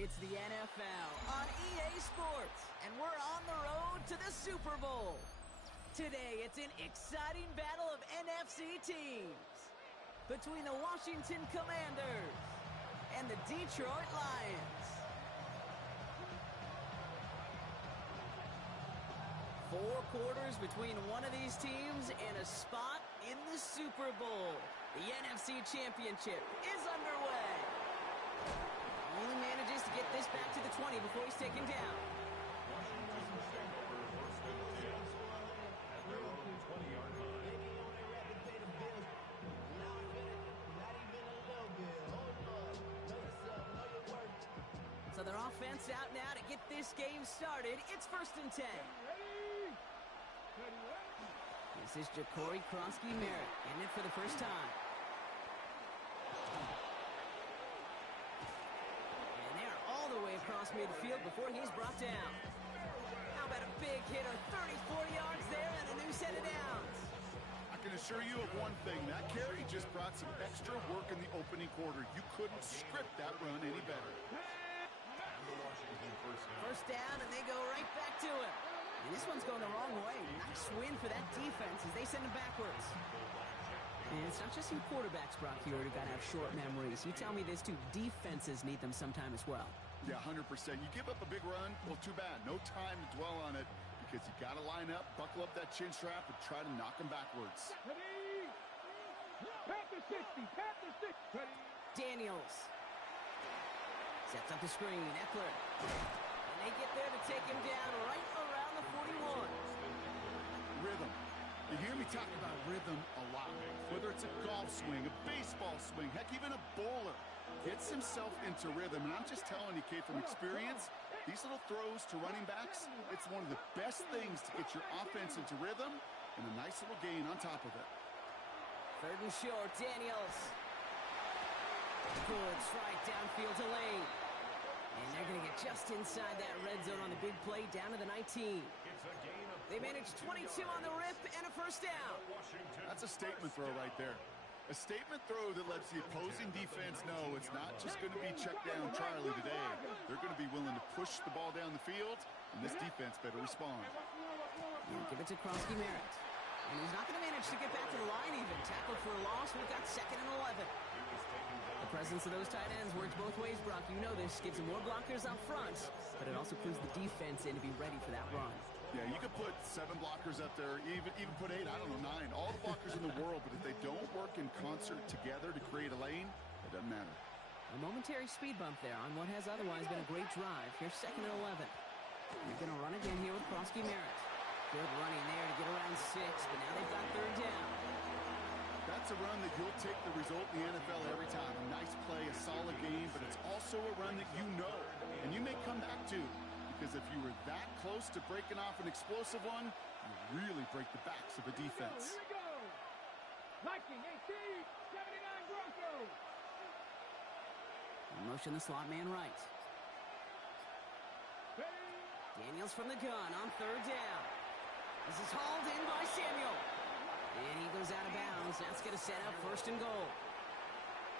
It's the NFL on EA Sports, and we're on the road to the Super Bowl. Today, it's an exciting battle of NFC teams between the Washington Commanders and the Detroit Lions. 4 quarters between one of these teams and a spot in the Super Bowl. The NFC Championship is underway. Only manages to get this back to the 20 before he's taken down. Washington will take over first and 10 at their own 20-yard line. So their offense out now to get this game started. It's first and 10. This is Ja'Cory Kronsky-Merritt in it for the first time. And they're all the way across midfield before he's brought down. How about a big hitter, 30-40 yards there and a new set of downs. I can assure you of one thing. That carry just brought some extra work in the opening quarter. You couldn't script that run any better. First down, and they go right back to him. And this one's going the wrong way. Nice win for that defense as they send him backwards. And it's not just you quarterbacks, Brock, here who got to have short memories. You tell me this too. Defenses need them sometime as well. Yeah, 100%. You give up a big run, well, too bad. No time to dwell on it because you got to line up, buckle up that chin strap, and try to knock them backwards. Panther 60, Panther 60. Daniels sets up the screen. Eckler. And they get there to take him down right around the 41. Rhythm. You hear me talk about rhythm a lot. Whether it's a golf swing, a baseball swing, heck, even a bowler gets himself into rhythm. And I'm just telling you, Kate, from experience, these little throws to running backs, it's one of the best things to get your offense into rhythm and a nice little gain on top of it. Third and short, Daniels. Good strike downfield to Lane. And they're going to get just inside that red zone on the big play down to the 19. They managed 22 on the rip and a first down. That's a statement throw right there. A statement throw that lets the opposing defense know it's not just going to be check down Charlie today. They're going to be willing to push the ball down the field, and this defense better respond. And give it to Kronsky-Merritt. And he's not going to manage to get back to the line even. Tackled for a loss. We've got 2nd and 11. The presence of those tight ends works both ways, Brock. You know this. Gives them more blockers up front, but it also clues the defense in to be ready for that run. Yeah, you could put 7 blockers up there, even put 8, I don't know, 9. All the blockers in the world, but if they don't work in concert together to create a lane, it doesn't matter. A momentary speed bump there on what has otherwise been a great drive. Here's 2nd and 11. They're going to run again here with Kronsky-Merritt. Good running there to get around 6, but now they've got 3rd down. That's a run that you'll take the result in the NFL every time. A nice play, a solid game, but it's also a run that you know, and you may come back to, because if you were that close to breaking off an explosive one, you really break the backs of a defense. Here we go. Viking 18, 79 Broncos. Motion the slot man right. Daniels from the gun on 3rd down. This is hauled in by Samuel. And he goes out of bounds. That's going to set up 1st and goal.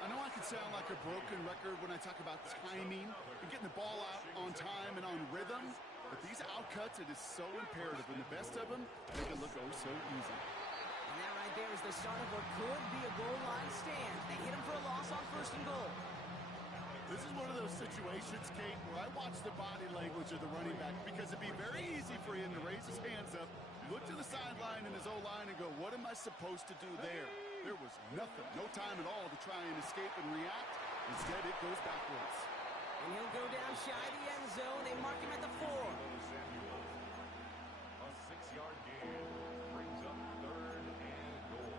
I know I can sound like a broken record when I talk about timing and getting the ball out on time and on rhythm, but these outcuts, it is so imperative, and the best of them make it look oh so easy. And that right there is the start of what could be a goal line stand. They hit him for a loss on 1st and goal. This is one of those situations, Kate, where I watch the body language of the running back because it'd be very easy for him to raise his hands up, look to the sideline in his O-line and go, what am I supposed to do there? There was nothing, no time at all to try and escape and react. Instead, it goes backwards. And he'll go down shy of the end zone. They mark him at the 4. A 6-yard gain brings up 3rd and goal.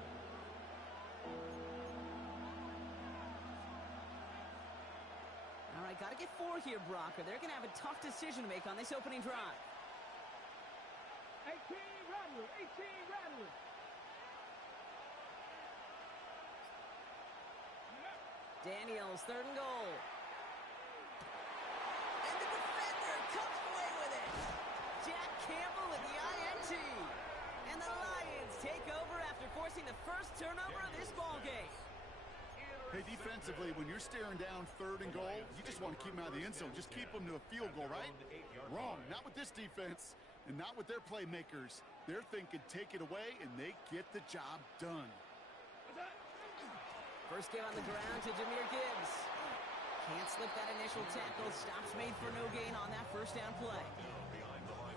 All right, got to get 4 here, Brock, or they're going to have a tough decision to make on this opening drive. 18 Rattler, 18 Rattler. Daniels, 3rd and goal. And the defender comes away with it. Jack Campbell with the INT. And the Lions take over after forcing the first turnover of this ballgame. Hey, defensively, when you're staring down 3rd and goal, you just want to keep them out of the end zone. Just keep them to a field goal, right? Wrong. Not with this defense and not with their playmakers. They're thinking take it away, and they get the job done. First give on the ground to Jahmyr Gibbs. Can't slip that initial tackle. Stops made for no gain on that first down play.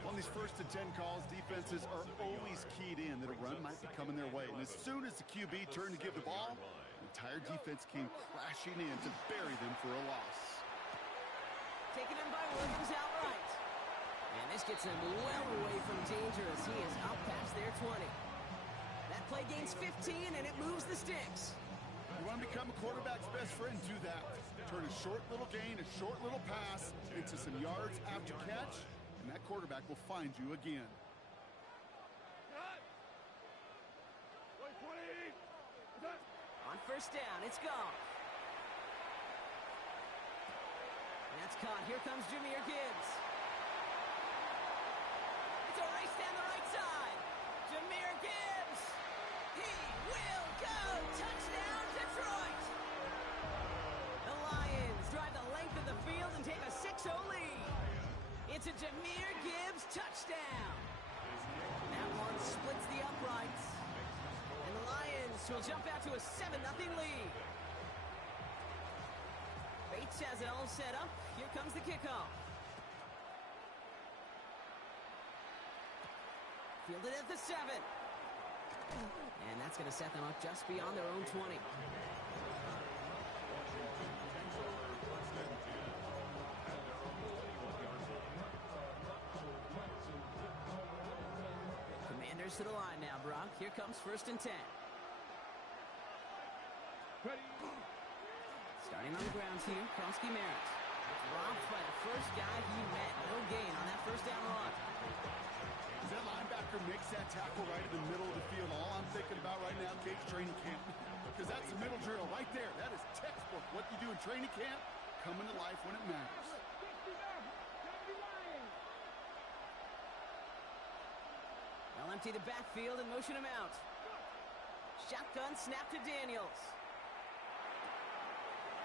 On these 1st and 10 calls, defenses are always keyed in that a run might be coming their way. And as soon as the QB turned to give the ball, the entire defense came crashing in to bury them for a loss. Taken in by Williams outright. And this gets him well away from danger as he is up past their 20. That play gains 15, and it moves the sticks. You want to become a quarterback's best friend, do that. Turn a short little gain, a short little pass into some yards after catch, and that quarterback will find you again. On first down, it's gone. And that's caught. Here comes Jahmyr Gibbs. It's a race down the right side. Jahmyr Gibbs. He will go. Touchdown, Detroit. The Lions drive the length of the field and take a 6-0 lead. It's a Jahmyr Gibbs touchdown. That one splits the uprights. And the Lions will jump out to a 7-0 lead. Bates has it all set up. Here comes the kickoff. Fielded at the 7. And that's going to set them up just beyond their own 20. Commanders to the line now, Brock. Here comes 1st and 10. Starting on the ground here, Kronsky Merritt. Dropped by the first guy he met. No gain on that first down run. As that linebacker makes that tackle right in the middle of the field, all I'm thinking about right now, Cape's training camp. Because that's the middle drill right there. That is textbook. What you do in training camp, coming to life when it matters. They'll empty the backfield and motion him out. Shotgun snap to Daniels.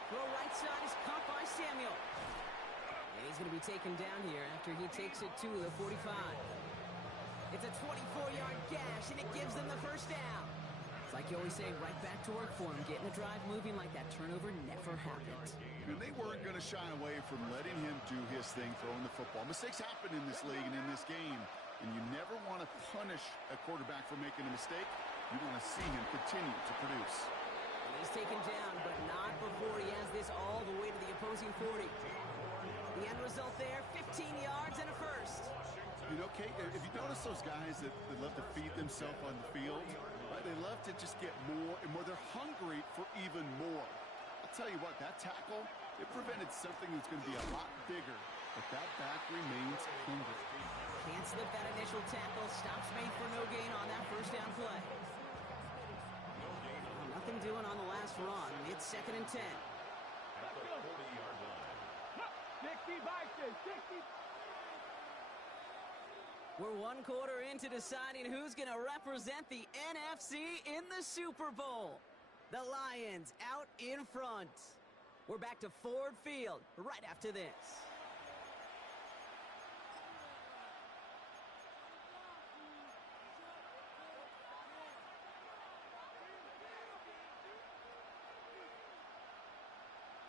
Throw right side is caught by Samuel. And he's going to be taken down here after he takes it to the 45. It's a 24-yard gash, and it gives them the first down. It's like you always say, right back to work for him. Getting the drive moving like that turnover never happened. And they weren't going to shy away from letting him do his thing, throwing the football. Mistakes happen in this league and in this game, and you never want to punish a quarterback for making a mistake. You want to see him continue to produce. And he's taken down, but not before he has this all the way to the opposing 40. The end result there, 15 yards and a first. You know, Kate, if you notice those guys that love to feed themselves on the field, right, they love to just get more and more. They're hungry for even more. I'll tell you what, that tackle, it prevented something that's going to be a lot bigger, but that back remains hungry. Can't slip that initial tackle. Stops made for no gain on that first down play. Nothing doing on the last run. It's 2nd and 10. 60 by 60. We're 1 quarter into deciding who's going to represent the NFC in the Super Bowl. The Lions out in front. We're back to Ford Field right after this.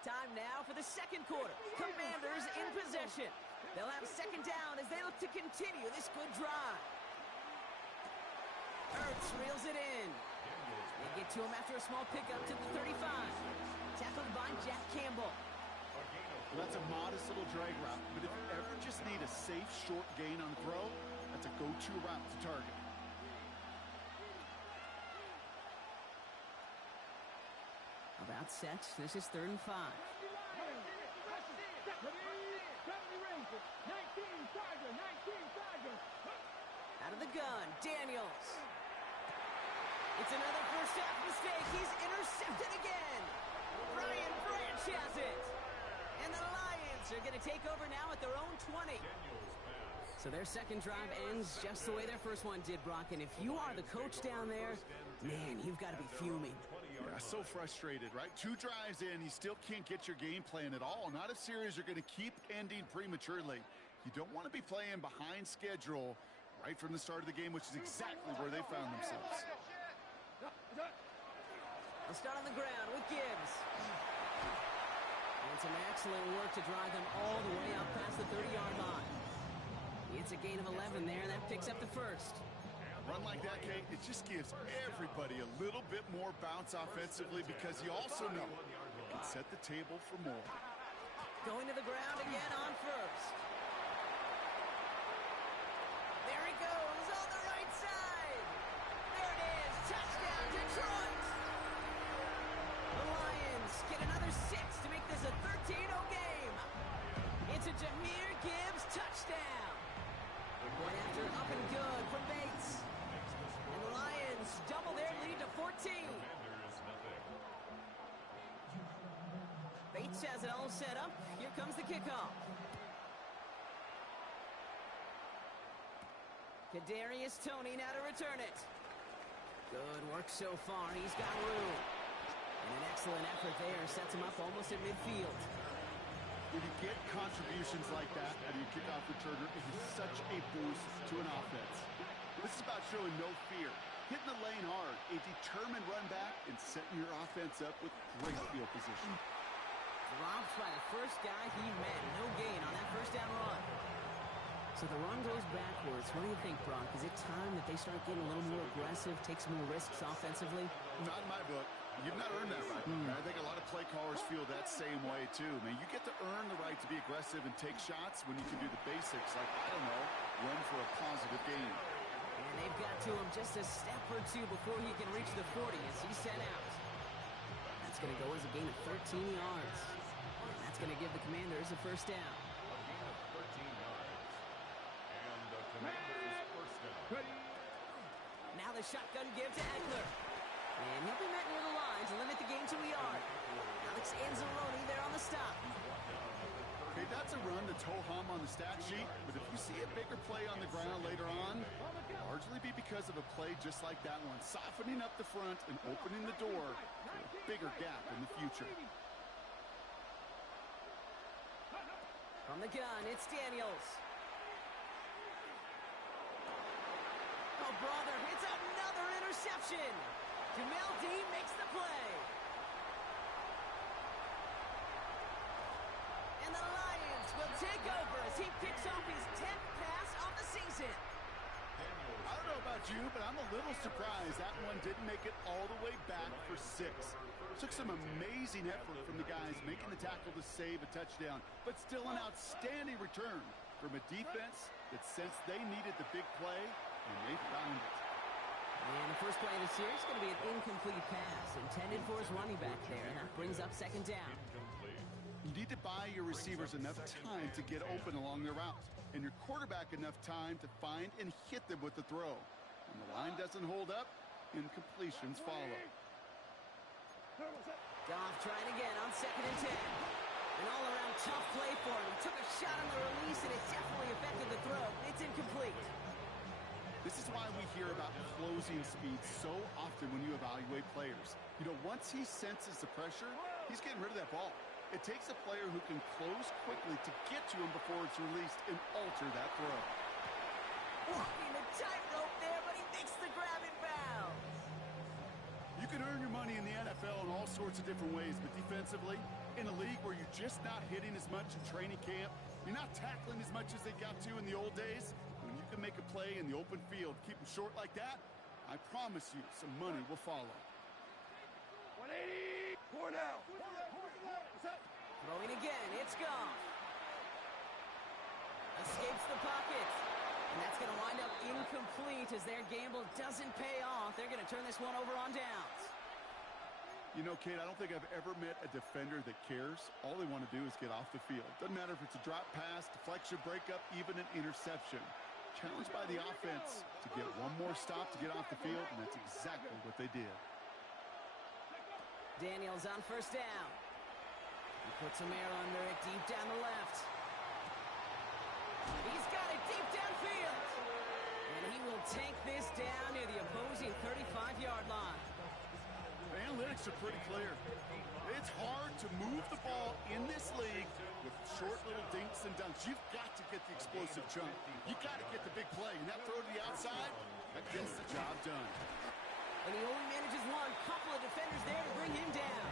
Time now for the second quarter. Commanders in possession. They'll have 2nd down as they look to continue this good drive. Ertz reels it in. They get to him after a small pickup to the 35. Tackled by Jack Campbell. Well, that's a modest little drag route, but if you ever just need a safe, short gain on throw, that's a go-to route to target. About set. This is 3rd and 5. Out of the gun, Daniels. It's another first half mistake. He's intercepted again. Brian Branch has it. And the Lions are going to take over now at their own 20. So their second drive ends just the way their first one did, Brock. And if you are the coach down there, man, you've got to be fuming. Yeah, So frustrated, right? 2 drives in, you still can't get your game plan at all. Not a series you're going to keep ending prematurely. You don't want to be playing behind schedule right from the start of the game, which is exactly where they found themselves. They'll start on the ground with Gibbs. And some excellent work to drive them all the way out past the 30-yard line. It's a gain of 11 there, and that picks up the first. Run like that, Kate, it just gives everybody a little bit more bounce offensively because you also know you can set the table for more. Going to the ground again on first. There he goes on the right side. There it is. Touchdown, Detroit. The Lions get another 6 to make this a 13-0 game. It's a Jahmyr Gibbs touchdown. Right after up and good from Bates. And the Lions double their lead to 14. Bates has it all set up. Here comes the kickoff. Kadarius Toney now to return it. Good work so far. He's got room. And an excellent effort there sets him up almost at midfield. When you get contributions like that out of your kickoff returner, it is such a boost to an offense. This is about showing no fear, hitting the lane hard, a determined run back, and setting your offense up with great field position. Dropped by the first guy he met. No gain on that first down run. So the run goes backwards. What do you think, Brock? Is it time that they start getting a little more aggressive, take some more risks offensively? Not in my book. You've not earned that right. I think a lot of play callers feel that same way, too. Man, you get to earn the right to be aggressive and take shots when you can do the basics, like, I don't know, run for a positive gain. And they've got to him just a step or two before he can reach the 40 as he's sent out. That's going to go as a gain of 13 yards. And that's going to give the Commanders a first down. A gain of 13 yards. And the Commanders first down. Now the shotgun give to Eckler. And he'll be met near the line to limit the game to a yard. Alex Anzalone there on the stop. Okay, that's a run that's ho-hum on the stat sheet, but if you see a bigger play on the ground later on, largely be because of a play just like that one, softening up the front and opening the door for a bigger gap in the future. From the gun, it's Daniels. Oh, brother, it's another interception. Jamel Dean makes the play. And the Lions will take over as he picks off his 10th pass of the season. I don't know about you, but I'm a little surprised that one didn't make it all the way back for 6. Took some amazing effort from the guys making the tackle to save a touchdown, but still an outstanding return from a defense that sensed they needed the big play, and they found it. And the first play of the series is going to be an incomplete pass intended for his running back there, and that brings up second down. You need to buy your receivers enough time to get open along their route, and your quarterback enough time to find and hit them with the throw. When the line doesn't hold up, incompletions follow. Goff trying again on 2nd and 10. An all-around tough play for him. He took a shot on the release, and it definitely affected the throw. It's incomplete. This is why we hear about closing speed so often when you evaluate players. You know, once he senses the pressure, he's getting rid of that ball. It takes a player who can close quickly to get to him before it's released and alter that throw. Walking the tightrope there, but he makes the grab in bounds. You can earn your money in the NFL in all sorts of different ways, but defensively, in a league where you're just not hitting as much in training camp, you're not tackling as much as they got to in the old days, when you can make a play in the open field, keep them short like that, I promise you some money will follow. 180! 4 now! Throwing again, it's Goff. Escapes the pocket. And that's going to wind up incomplete as their gamble doesn't pay off. They're going to turn this one over on downs. You know, Kate, I don't think I've ever met a defender that cares. All they want to do is get off the field. Doesn't matter if it's a drop pass, deflection, breakup, even an interception. Challenged by the offense to get one more stop to get off the field, and that's exactly what they did. Daniels on first down. He puts some air under it deep down the left. He's got it deep downfield. And he will take this down near the opposing 35-yard line. Analytics mechanics are pretty clear. It's hard to move the ball in this league with short little dinks and dunks. You've got to get the explosive jump. You've got to get the big play. And that throw to the outside, that gets the job done. And he only manages one. Couple of defenders there to bring him down.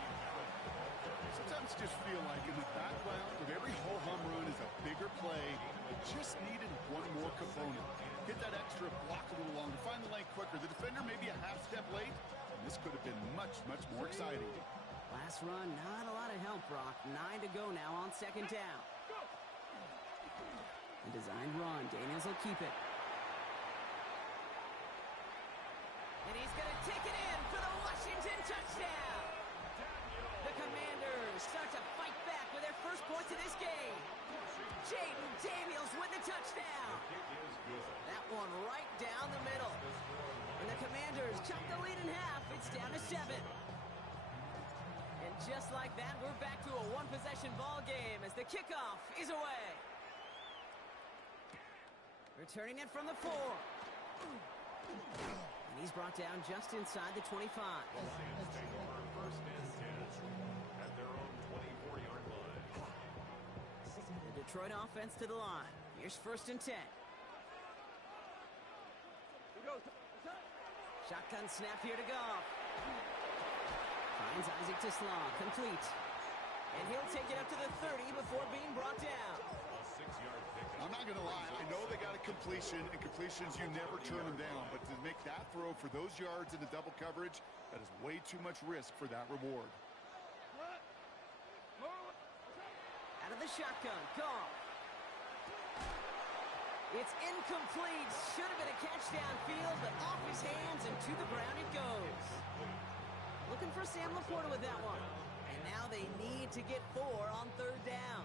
Sometimes you just feel like in the background of every ho-hum run is a bigger play. It just needed one more component. Hit that extra block a little longer. Find the lane quicker. The defender may be a half step late. And this could have been much, much more exciting. Last run, not a lot of help, Brock. 9 to go now on second down. A designed run. Daniels will keep it. And he's going to take it in for the Washington touchdown. The Commanders start to fight back with their first points of this game. Jaden Daniels with the touchdown. That one right down the middle. And the Commanders chop the lead in half. It's down to 7. And just like that, we're back to a one-possession ball game as the kickoff is away. Returning it from the 4. And he's brought down just inside the 25. The Lions take over first and 10 at their own 24-yard line. The Detroit offense to the line. Here's first and 10. Shotgun snap here to Goff. Finds Isaac to Slaw, complete. And he'll take it up to the 30 before being brought down. A 6-yard pickup. I'm not going to lie. I know they got a completion, and completions, you never turn them down. But to make that throw for those yards in the double coverage, that is way too much risk for that reward. Out of the shotgun, Goff. It's incomplete. Should have been a catch downfield, but off his hands and to the ground it goes. Looking for Sam Laporta with that one. And now they need to get 4 on third down.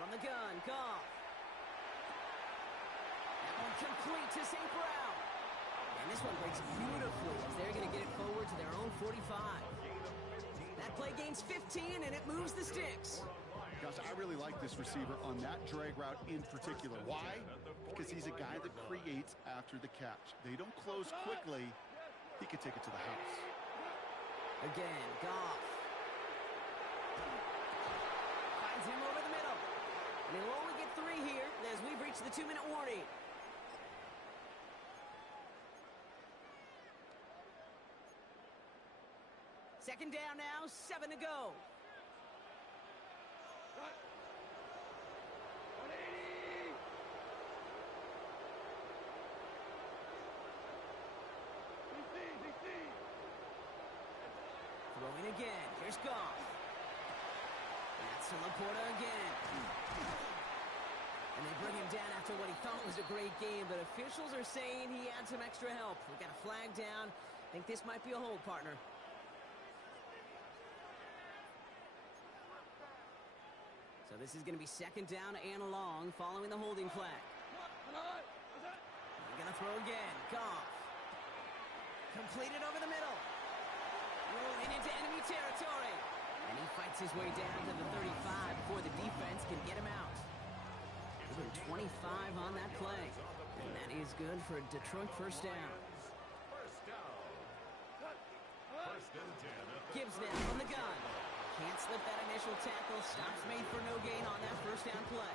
From the gun, Goff. That one complete to St. Brown. And this one breaks beautifully as they're going to get it forward to their own 45. That play gains 15, and it moves the sticks. Gosh, I really like this receiver on that drag route in particular. Why? Because he's a guy that creates after the catch. They don't close quickly. He could take it to the house. Again, Goff. Finds him over the middle. And he'll only get 3 here as we've reached the 2-minute warning. Second down now, 7 to go. Throwing again. Here's Goff. That's to Laporta again. And they bring him down after what he thought was a great game, but officials are saying he had some extra help. We've got a flag down. I think this might be a hold, partner. So this is going to be second down and long following the holding flag. They're going to throw again. Goff. Completed over the middle. Rolling into enemy territory. And he fights his way down to the 35 before the defense can get him out. Even 25 on that play. And that is good for a Detroit first down. First down. First and 10. Gibbs now from the gun. Can't slip that initial tackle. Stops made for no gain on that first down play.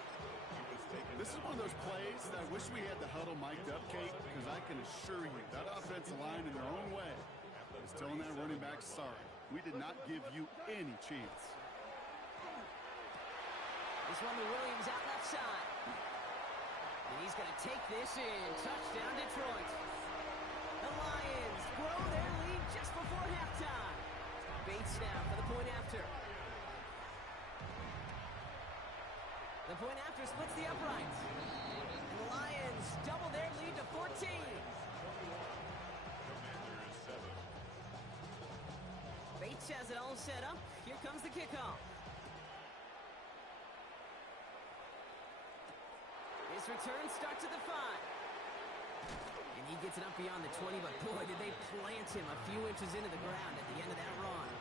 This is one of those plays that I wish we had the huddle mic'd up, Kate, because I can assure you that offensive line in their own way is telling that running back, sorry, we did not give you any chance. This one to Williams out left side. And he's going to take this in. Touchdown, Detroit. The Lions grow their lead just before halftime. Bates now for the point after. The point after splits the uprights. And the Lions double their lead to 14. Bates has it all set up. Here comes the kickoff. His return starts at the 5. And he gets it up beyond the 20, but boy, did they plant him a few inches into the ground at the end of that run.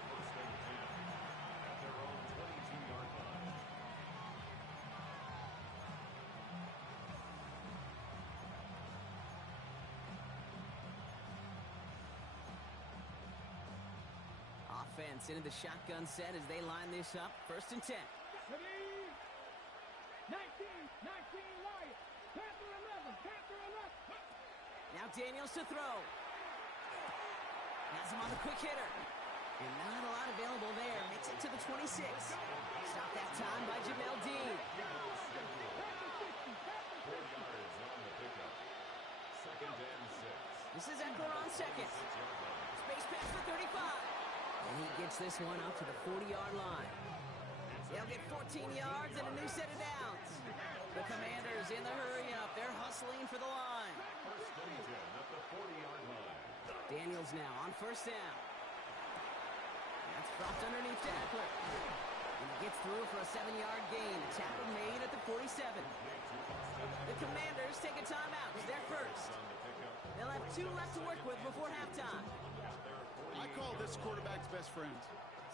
offense into the shotgun set as they line this up. 1st and 10. Ready? 19 Lions. Panther 11. Panther 11. Now Daniels to throw. Has him on the quick hitter. And not a lot available there. Makes it to the 26. Stop that time by Jamel Dean. 4 yards on the pickup. 2nd and 6. This is Eckler on second. Space pass for 35. And he gets this one up to the 40-yard line. They'll get 14 yards and a new set of downs. The Commanders in the hurry-up. They're hustling for the line. 1st and 10 at the 40-yard line. Daniels now on 1st down. That's dropped underneath to Eckler. And he gets through for a 7-yard gain. A tackle made at the 47. The Commanders take a timeout. They're first. They'll have 2 left to work with before halftime. I call this quarterback's best friend.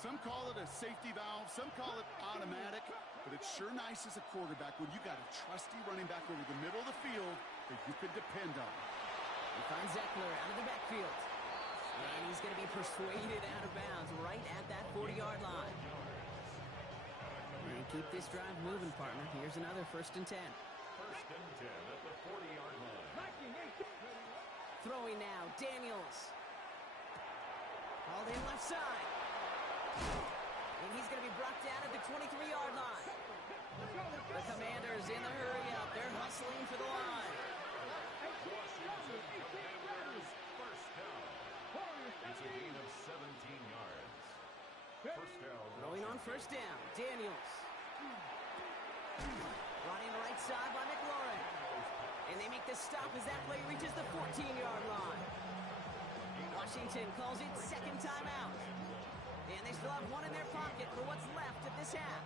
Some call it a safety valve, some call it automatic, but it's sure nice as a quarterback when you got a trusty running back over the middle of the field that you can depend on. He finds Eckler out of the backfield. And he's going to be persuaded out of bounds right at that 40-yard line. And keep this drive moving, partner. Here's another 1st and 10. 1st and 10 at the 40-yard line. 19 Throwing now, Daniels. Called in left side. And he's going to be brought down at the 23-yard line. The Commanders in the hurry-up. They're hustling for the line. Washington Commanders 1st down. It's a gain of 17 yards. 1st down. Throwing on 1st down, Daniels. Running right side by McLaurin. And they make the stop as that play reaches the 14-yard line. Washington calls it 2nd timeout. And they still have 1 in their pocket for what's left of this half.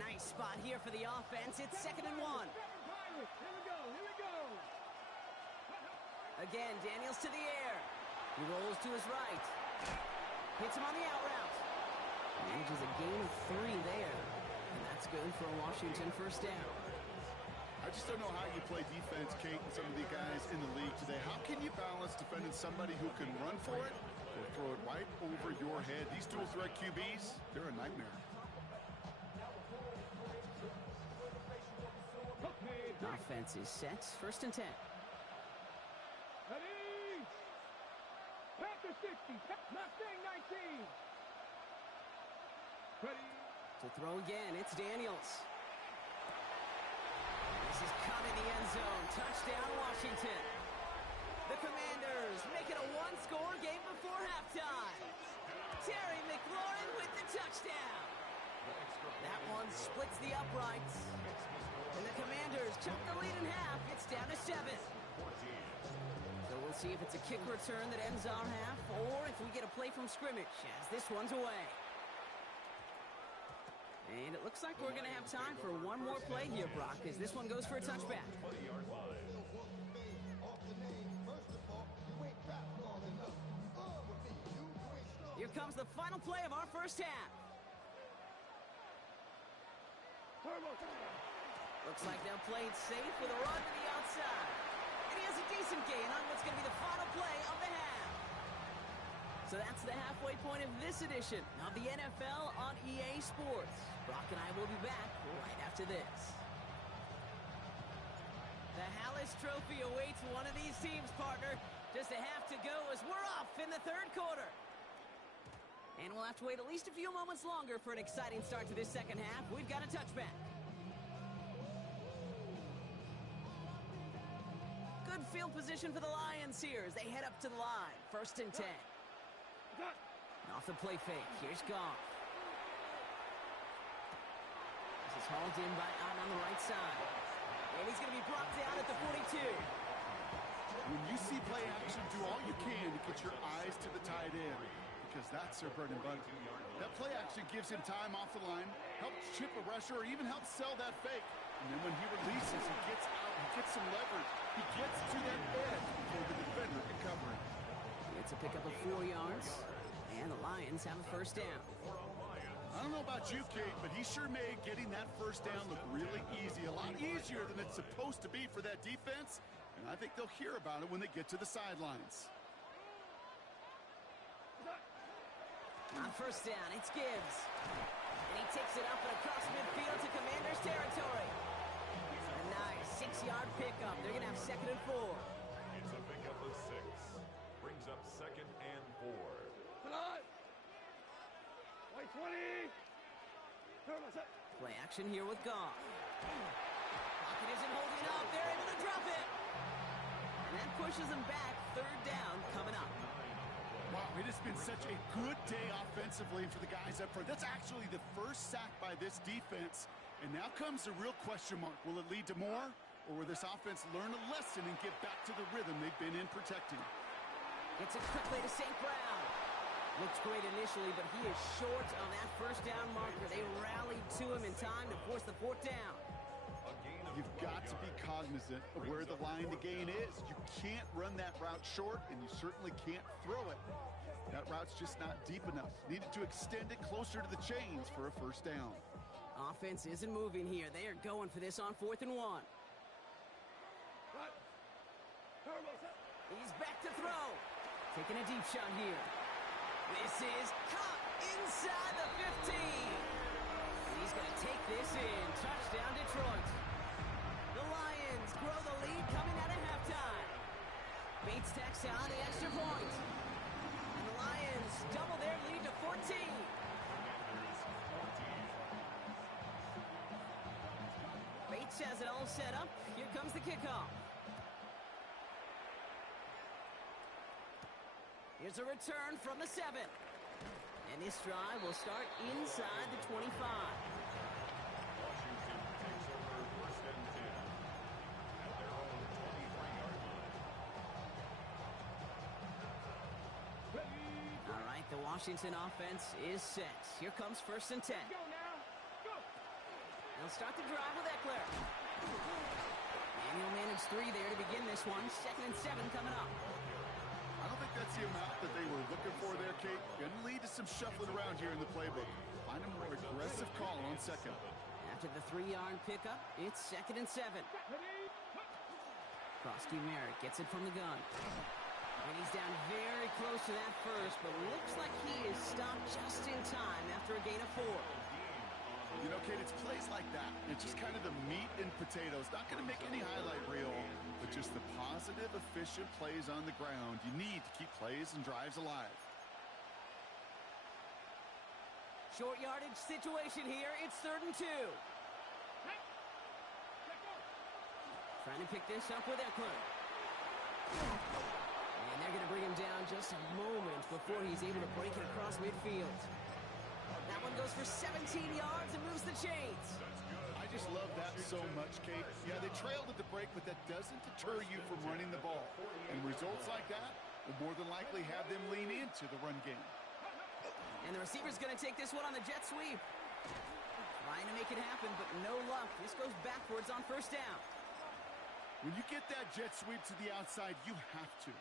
Nice spot here for the offense. It's 2nd and 1. Here we go. Again, Daniels to the air. He rolls to his right. Hits him on the out route. Manages a gain of 3 there. And that's good for a Washington 1st down. I just don't know how you play defense, Kate, and some of the guys in the league today. How can you balance defending somebody who can run for it or throw it right over your head? These dual threat QBs, they're a nightmare. Offense is set. 1st and 10. Ready? Panther 60. Mustang 19. Ready? To throw again, it's Daniels. This is caught in the end zone. Touchdown, Washington. The Commanders make it a 1-score game before halftime. Terry McLaurin with the touchdown. That one splits the uprights. And the Commanders chop the lead in half. It's down to 7. So we'll see if it's a kick return that ends our half or if we get a play from scrimmage as this one's away. And it looks like we're going to have time for one more play here, Brock, as this one goes for a touchback. Here comes the final play of our 1st half. Looks like they'll play it safe with a run to the outside. And he has a decent gain on what's going to be the final play of the half. So that's the halfway point of this edition of the NFL on EA Sports. Brock and I will be back right after this. The Hallis Trophy awaits one of these teams, partner. Just a half to go as we're off in the 3rd quarter. And we'll have to wait at least a few moments longer for an exciting start to this 2nd half. We've got a touchback. Good field position for the Lions here as they head up to the line. 1st and 10. Off the play fake. Here's Goff. This is hauled in by Otten on the right side. And he's going to be brought down at the 42. When you see play action, do all you can to get your eyes to the tight end, because that's their bread and butter. That play action gives him time off the line, helps chip a rusher, or even helps sell that fake. And then when he releases, he gets out, he gets some leverage. He gets to that edge before the defender can cover him. It's a pickup of 4 yards, and the Lions have a 1st down. I don't know know about you, Kate, but he sure made getting that first down look really easy. A lot easier than it's supposed to be for that defense. And I think they'll hear about it when they get to the sidelines. On first down, it's Gibbs. And he takes it up and across midfield to Commander's territory. A nice 6-yard pickup. They're going to have 2nd and 4. It's a pickup of 6. Brings up 2nd and 4. White 20. Play action here with Goff. Pocket isn't holding up. They're able to drop it. And that pushes them back. 3rd down coming up. Wow, it has been such a good day offensively for the guys up front. That's actually the first sack by this defense. And now comes the real question mark. Will it lead to more? Or will this offense learn a lesson and get back to the rhythm they've been in protecting? Gets it quickly to St. Brown. Looks great initially, but he is short on that first down marker. They rallied to him in time to force the 4th down. You've got to be cognizant of where the line to gain is. You can't run that route short, and you certainly can't throw it. That route's just not deep enough. Needed to extend it closer to the chains for a first down. Offense isn't moving here. They are going for this on 4th and 1. He's back to throw. Taking a deep shot here. This is caught inside the 15. And he's going to take this in. Touchdown, Detroit. The Lions grow the lead coming out of halftime. Bates tacks on the extra point. And the Lions double their lead to 14. Bates has it all set up. Here comes the kickoff. Here's a return from the 7. And this drive will start inside the 25. Washington takes over 1st and 10 at their own 23-yard line. All right, the Washington offense is set. Here comes 1st and 10. Go now. Go. They'll start the drive with Eckler. And he'll manage 3 there to begin this one. 2nd and 7 coming up. I don't think that's the amount that they were looking for there, Kate. Going to lead to some shuffling around here in the playbook. Find a more aggressive call on 2nd. After the 3-yard pickup, it's 2nd and 7. Krosky Merritt gets it from the gun. And he's down very close to that first, but looks like he is stopped just in time after a gain of 4. You know, Kate, it's plays like that. It's just kind of the meat and potatoes. Not going to make any highlight reel, but just the positive, efficient plays on the ground. You need to keep plays and drives alive. Short yardage situation here. It's 3rd and 2. Trying to pick this up with Eckler. And they're going to bring him down just a moment before he's able to break it across midfield. That one goes for 17 yards and moves the chains. I just love that so much, Kate. Yeah, they trailed at the break, but that doesn't deter you from running the ball. And results like that will more than likely have them lean into the run game. And the receiver's going to take this one on the jet sweep. Trying to make it happen, but no luck. This goes backwards on 1st down. When you get that jet sweep to the outside, you have to.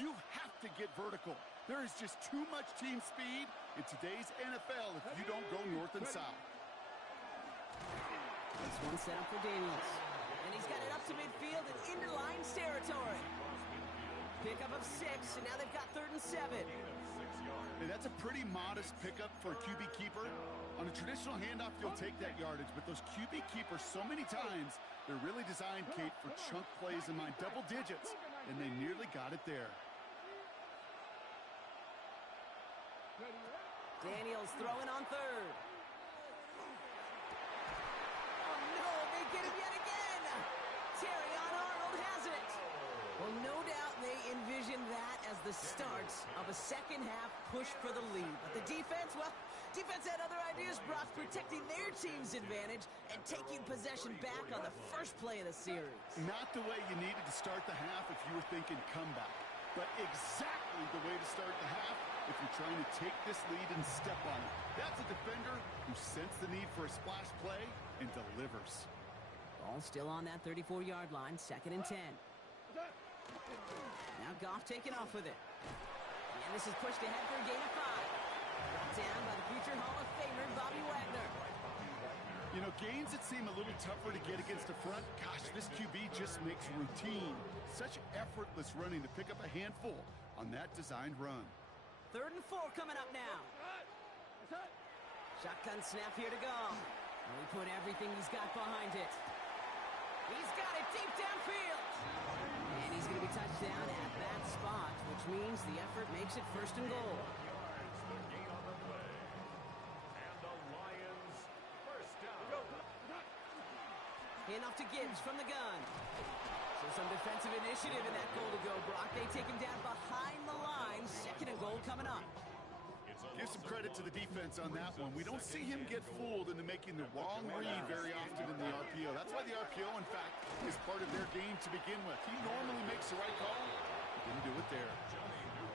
You have to get vertical. There is just too much team speed in today's NFL if you don't go north and south. This one set up for Daniels. And he's got it up to midfield and into Lions territory. Pickup of 6, and now they've got 3rd and 7. Hey, that's a pretty modest pickup for a QB keeper. On a traditional handoff, you'll take that yardage, but those QB keepers, so many times, they're really designed, Kate, for chunk plays in my double digits, and they nearly got it there. Daniels throwing on 3rd. Oh, no, they get him yet again. Terrion Arnold has it. Well, no doubt they envisioned that as the start of a second-half push for the lead. But the defense, well, defense had other ideas, Brock, protecting their team's advantage and taking possession back on the first play of the series. Not the way you needed to start the half if you were thinking comeback, but exactly the way to start the half if you're trying to take this lead and step on it. That's a defender who sensed the need for a splash play and delivers. Ball still on that 34-yard line, 2nd and 10. Now Goff taking off with it. And this is pushed ahead for a gain of 5. Brought down by the future Hall of Famer, Bobby Wagner. gains that seem a little tougher to get against the front, gosh, this QB just makes routine. Such effortless running to pick up a handful on that designed run. 3rd and 4 coming up now. Shotgun snap here to go. And we put everything he's got behind it. He's got it deep downfield. And he's going to be touched down at that spot, which means the effort makes it 1st and goal. Handoff to Gibbs from the gun. So some defensive initiative in that goal to go, Brock. They take him down behind the line. 2nd and goal coming up. Give some credit to the defense on that one. We don't see him get fooled into making the wrong read very often in the RPO. That's why the RPO, in fact, is part of their game to begin with. He normally makes the right call. Didn't do it there.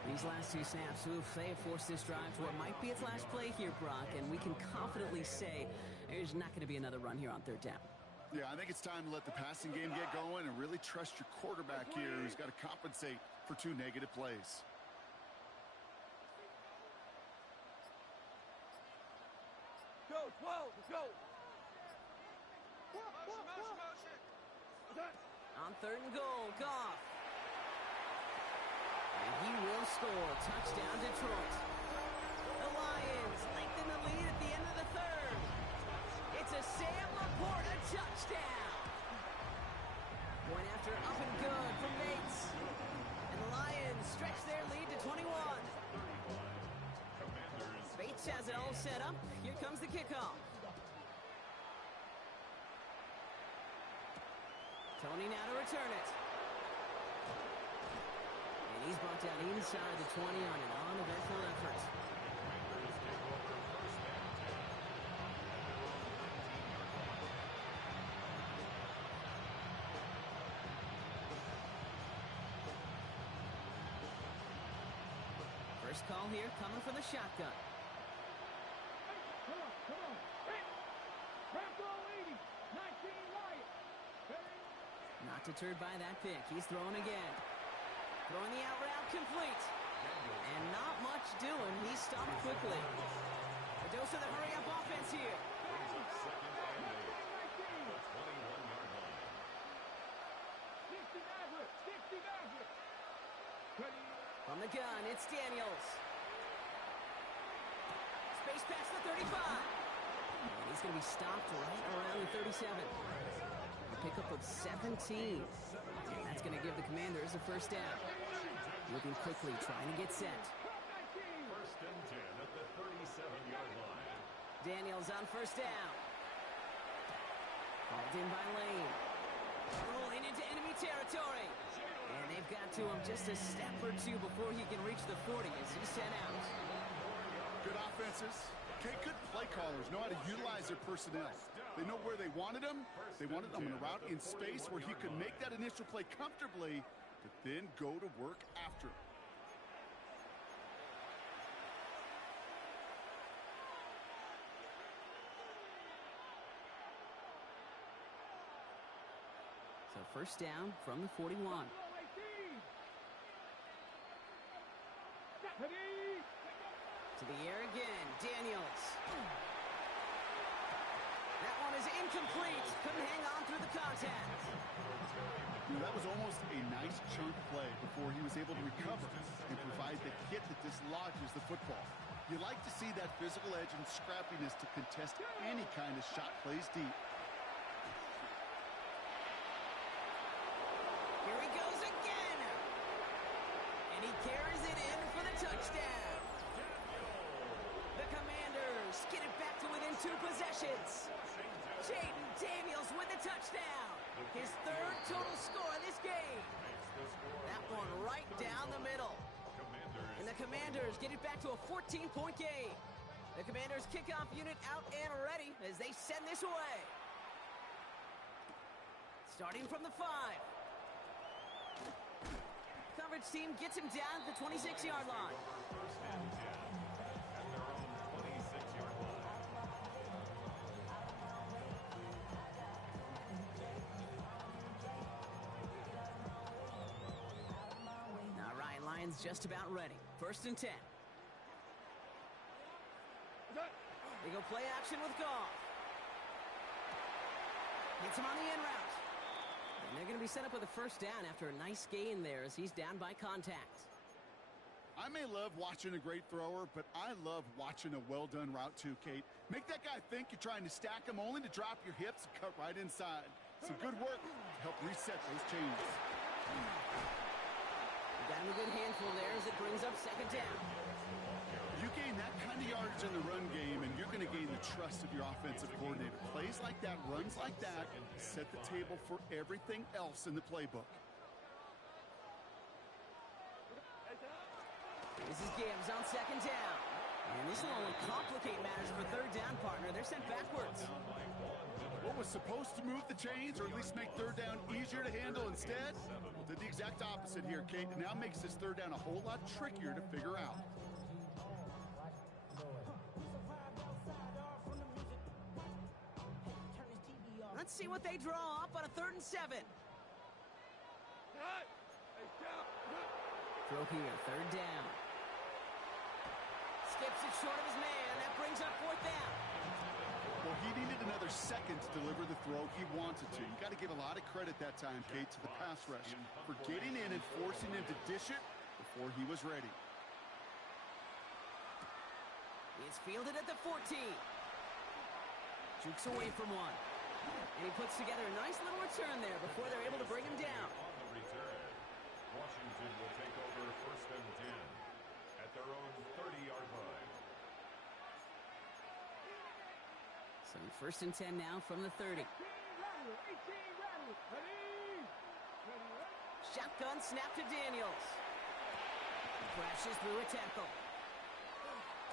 These last 2 snaps, they have forced this drive to what might be its last play here, Brock, and we can confidently say there's not going to be another run here on 3rd down. Yeah, I think it's time to let the passing game get going and really trust your quarterback here, who's got to compensate for 2 negative plays. Go, 12, go. On 3rd and goal, Goff. And he will score. Touchdown, Detroit. The Lions lengthen the lead at the end of the 3rd. It's a Sam Laporta touchdown. Going after up and good from Bates. And the Lions stretch their lead to 21. Bates has it all set up. Here comes the kickoff. Tony now to return it. And he's brought down inside the 20 on an uneventful effort. First call here coming from the shotgun. Come on. Hey. Bronco 80, 19 Lions. Not deterred by that pick. He's throwing again. Throwing the out route complete. And not much doing. He's stopped quickly. A dose of the hurry-up offense here. From the gun, it's Daniels. Space past the 35. And he's going to be stopped right around the 37. A pickup of 17. And that's going to give the Commanders a 1st down. Moving quickly, trying to get set. 1st and 10 at the 37-yard line. Daniels on 1st down. Called in by Lane. Rolling into enemy territory. And they've got to him just a step or 2 before he can reach the 40 as he's sent out. Good offenses. Okay, good play callers know how to utilize their personnel. They know where they wanted him. They wanted him in a route in space where he could make that initial play comfortably, but then go to work after. So 1st down from the 41. To the air again, Daniels. That one is incomplete. Couldn't hang on through the contact. That was almost a nice chunk play before he was able to recover and provide the hit that dislodges the football. You like to see that physical edge and scrappiness to contest any kind of shot plays deep. Here he goes again. And he carries it in for the touchdown. The Commanders get it back to within 2 possessions. Jaden Daniels with the touchdown. His 3rd total score of this game. That one right down the middle. And the Commanders get it back to a 14-point game. The Commanders kickoff unit out and ready as they send this away. Starting from the 5. Coverage team gets him down at the 26-yard line. 1st and 10 at their own 26-yard line. All right, Lions just about ready. 1st and 10. They go play action with Goff. Hits him on the in route. And they're going to be set up with a first down after a nice gain there as he's down by contact. I may love watching a great thrower, but I love watching a well-done route too, Kate. Make that guy think you're trying to stack him only to drop your hips and cut right inside. Some good work to help reset those chains. Got him a good handful there as it brings up second down. You gain that kind of yardage in the run game, and you're going to gain the trust of your offensive coordinator. Plays like that, runs like that, set the table for everything else in the playbook. This is Gibbs on second down. And this will only complicate matters for third down, partner. They're sent backwards. What was supposed to move the chains, or at least make third down easier to handle instead, did the exact opposite here, Kate. It now makes this third down a whole lot trickier to figure out. Let's see what they draw up on a 3rd and 7. Throw here, third down. Skips it short of his man. That brings up 4th down. Well, he needed another second to deliver the throw he wanted to. You got to give a lot of credit that time, Kate, to the pass rush for getting in and forcing him to dish it before he was ready. It's fielded at the 14. Jukes away from one. And he puts together a nice little return there before they're able to bring him down. On the return, Washington will take over 1st and 10 at their own 30-yard line. So 1st and 10 now from the 30. Shotgun snap to Daniels. Crashes through a tackle.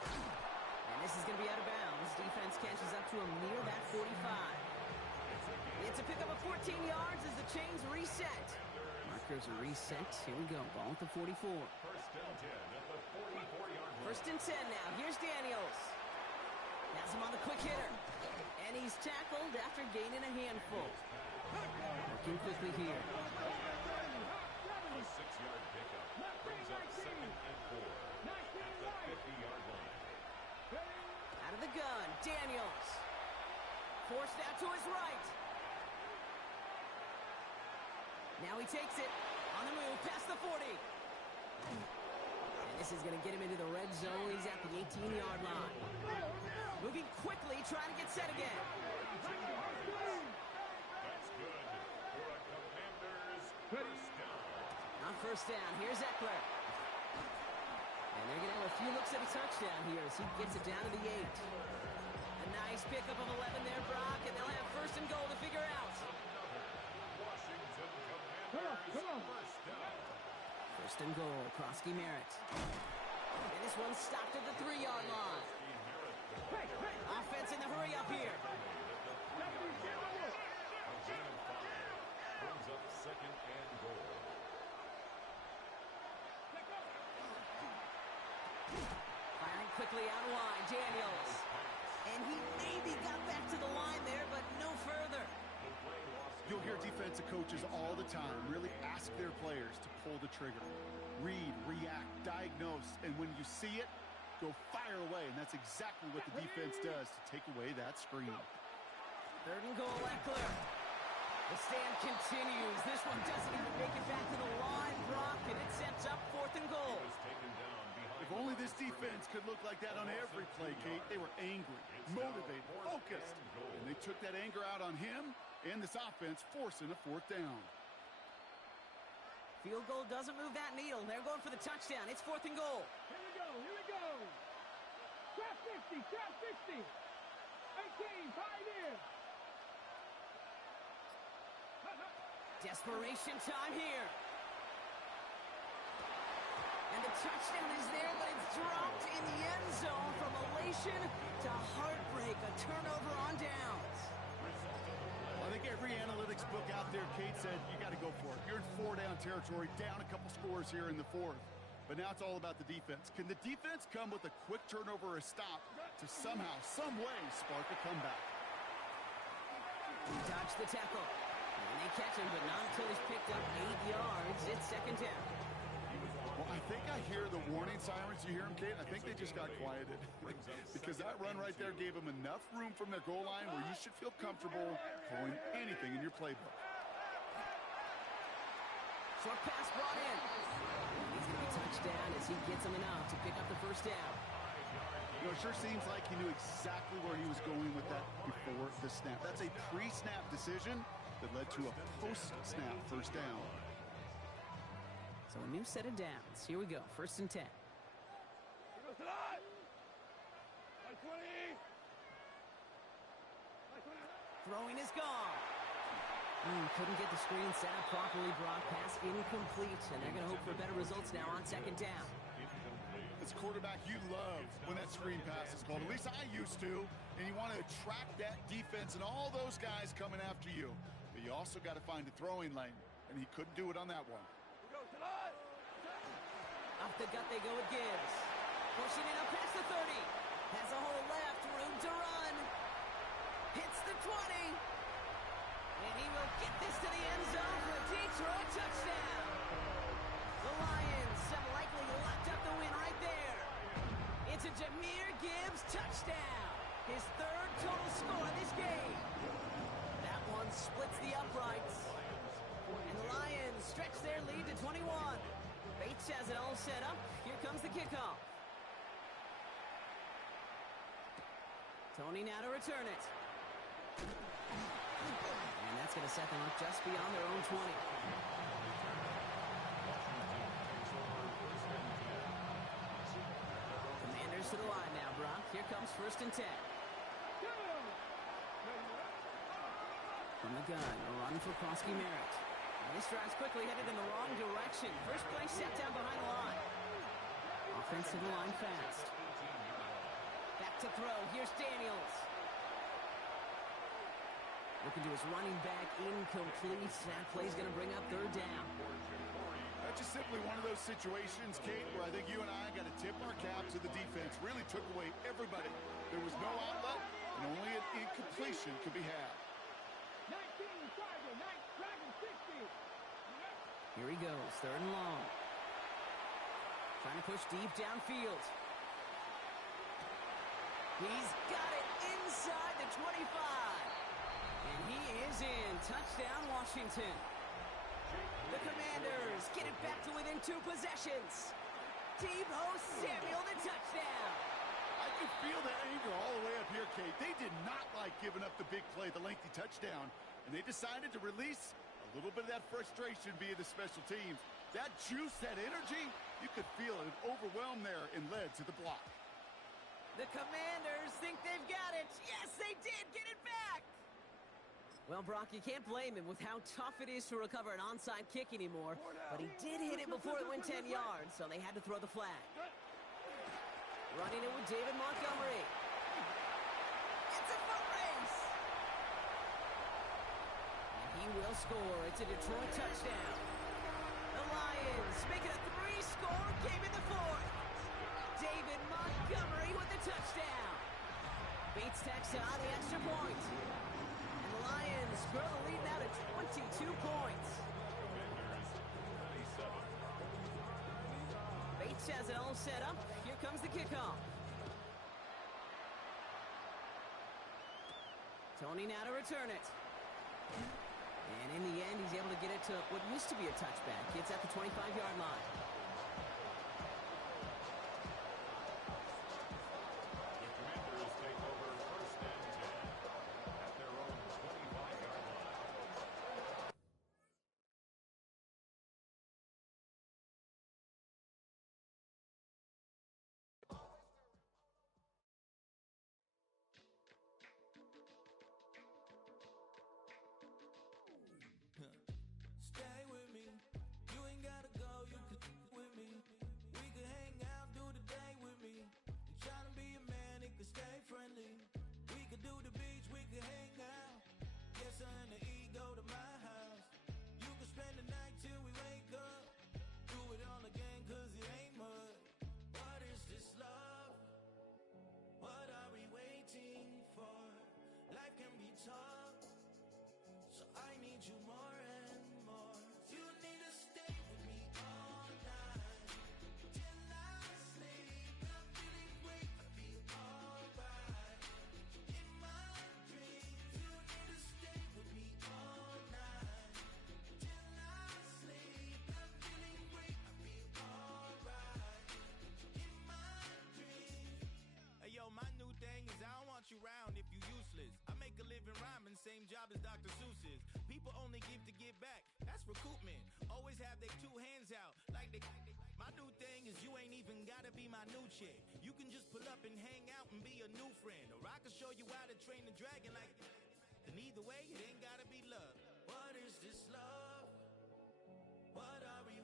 And this is going to be out of bounds. Defense catches up to him near that 45. It's a pickup of 14 yards as the chains reset. Markers are reset. Here we go. Ball at the 44. 1st and 10 at the 44-yard line. 1st and 10 now. Here's Daniels. Has him on the quick hitter. And he's tackled after gaining a handful. Working quickly here. A 6-yard pickup brings up 2nd and 4 at the 50-yard line. Out of the gun, Daniels. Forced out to his right. Now he takes it. On the move, past the 40. And this is going to get him into the red zone. He's at the 18-yard line. Moving quickly, trying to get set again. That's good for a Commanders first down. On 1st down, here's Eckler. And they're going to have a few looks at a touchdown here as he gets it down to the 8. A nice pickup of 11 there, Brock, and they'll have 1st and goal to figure out. Washington Commanders first down. 1st and goal, Krosky Merritt. And this one's stopped at the 3-yard line. Offense in the hurry up here. Brings up 2nd and goal. Firing quickly out wide, Daniels. And he maybe got back to the line there, but no further. You'll hear defensive coaches all the time really ask their players to pull the trigger. Read, react, diagnose, and when you see it, go fire away. And that's exactly what the defense does to take away that screen. 3rd and goal, Eckler. The stand continues. This one doesn't even make it back to the line, Brock, and it sets up 4th and goal. If only this defense could look like that on every play, Kate. They were angry, motivated, focused. And they took that anger out on him and this offense, forcing a 4th down. Field goal doesn't move that needle. They're going for the touchdown. It's 4th and goal. Here we go. Trap 60, trap 60. 18, Pioneer. Desperation time here. And the touchdown is there, but it's dropped in the end zone from elation to heartbreak. A turnover on downs. I think every analytics book out there, Kate, said you got to go for it. You're in 4-down territory, down a couple scores here in the 4th. But now it's all about the defense. Can the defense come with a quick turnover or a stop to somehow, some way, spark a comeback? Dodge the tackle. And they catch him, but not until he's picked up 8 yards. It's 2nd down. Well, I think I hear the warning sirens. You hear them, Kate? I think they just got quieted. Because that run right there gave them enough room from their goal line where you should feel comfortable calling anything in your playbook. Short pass brought in. He's going to be touched down as he gets him enough to pick up the first down. You know, it sure seems like he knew exactly where he was going with that before the snap. That's a pre-snap decision that led to a post-snap first down. So a new set of downs. Here we go. 1st and 10. Throwing is gone. Couldn't get the screen set up properly. Brock pass incomplete. And they're going to hope for better results now on 2nd down. As a quarterback, you love when that screen pass is called. At least I used to. And you want to attract that defense and all those guys coming after you. But you also got to find a throwing lane. And he couldn't do it on that one. Off the gut they go with Gibbs. Pushing it up past the 30. Has a hole left. Room to run. Hits the 20. And he will get this to the end zone for a Detroit touchdown. The Lions have likely locked up the win right there. It's a Jahmyr Gibbs touchdown. His 3rd total score in this game. That one splits the uprights. And the Lions stretch their lead to 21. Bates has it all set up. Here comes the kickoff. Tony now to return it. And that's going to set them up just beyond their own 20. Commanders to the line now, Brock. Here comes 1st and 10. From the gun, a run for Prosky Merritt. This drive's quickly headed in the wrong direction. First play set down behind the line. Offensive line fast. Back to throw. Here's Daniels. Looking to his running back. Incomplete. That play's going to bring up 3rd down. That's just simply one of those situations, Kate, where I think you and I got to tip our cap to the defense. Really took away everybody. There was no outlet, and only an incompletion could be had. 19, Sergeant, 60. Here he goes, 3rd and long. Trying to push deep downfield. He's got it inside the 25. And he is in. Touchdown, Washington. The Commanders get it back to within 2 possessions. Deebo Samuel, the touchdown. I can feel the anger all the way up here, Kate. They did not like giving up the big play, the lengthy touchdown, and they decided to release a little bit of that frustration via the special teams. That juice, that energy, you could feel it overwhelmed there and led to the block. The Commanders think they've got it. Yes, they did get it back. Well, Brock, you can't blame him with how tough it is to recover an onside kick anymore, but he did hit it before it went 10 yards, so they had to throw the flag. Running it with David Montgomery. It's a foot race. And he will score. It's a Detroit touchdown. The Lions make it a 3-score game in the 4th. David Montgomery with the touchdown. Bates tacks on the extra point. And the Lions grow the lead now to 22 points. Bates has it all set up. Here comes the kickoff. Tony now to return it. And in the end, he's able to get it to what used to be a touchback. It's at the 25-yard line. The Commanders take over 1st and 10 at their own 25-yard line. Stay with me. You ain't gotta go. You could if you useless. I make a living rhyming, same job as Dr. Seuss's. People only give to give back, that's recoupment. Always have their two hands out, like they. My new thing is you ain't even gotta be my new chick. You can just pull up and hang out and be a new friend. Or I can show you how to train the dragon like. And either way, it ain't gotta be love. What is this love? What are we